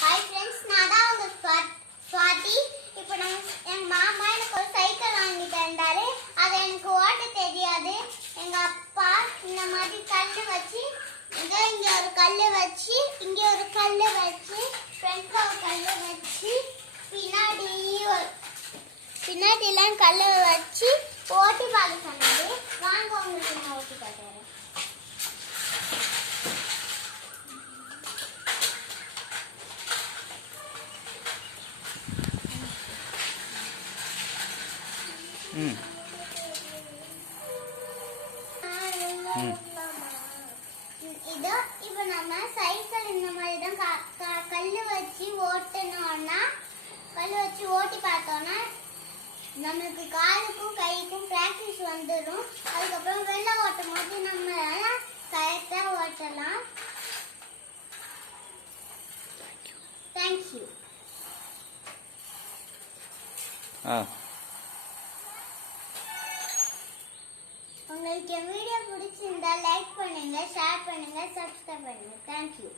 Hi friends, நான் தான் உங்க ஸ்வாதி. இப்போ எங்க மாமா எனக்கு ஒரு சைக்கிள் வாங்கி தந்தாரு. அதை எனக்கு ஓட்ட தெரியாது. எங்க அப்பா இந்த மாதிரி கல்லு வச்சு இங்க ஒரு கல்லு வச்சு இங்க ஒரு கல்லு வச்சு ஃப்ரண்ட்ல ஒரு கல்லு வச்சு பின்னாடிலாம் கல்லு வச்சு ஓட்டி பார்க்க சொன்னாரு. வாங்க உங்களுக்கு நான் ஓட்டி காட்டுறேன். இதோ இப்போ நம்ம சைக்கிள் இந்த மாதிரி தான் கல்லு வச்சு ஓட்டணும்னா கல்லு வச்சு ஓட்டி பார்த்தோம்னா நம்மளுக்கு காலுக்கும் கைக்கும் பிராக்டிஸ் வந்துடும். அதுக்கப்புறம் வெளில ஓட்டும் போது நம்மளால கரெக்டாக ஓட்டலாம். தேங்க்யூ. உங்களுக்கு என் வீடியோ பிடிச்சிருந்தா லைக் பண்ணுங்க, ஷேர் பண்ணுங்க, சப்ஸ்கிரைப் பண்ணுங்க. தேங்க்யூ.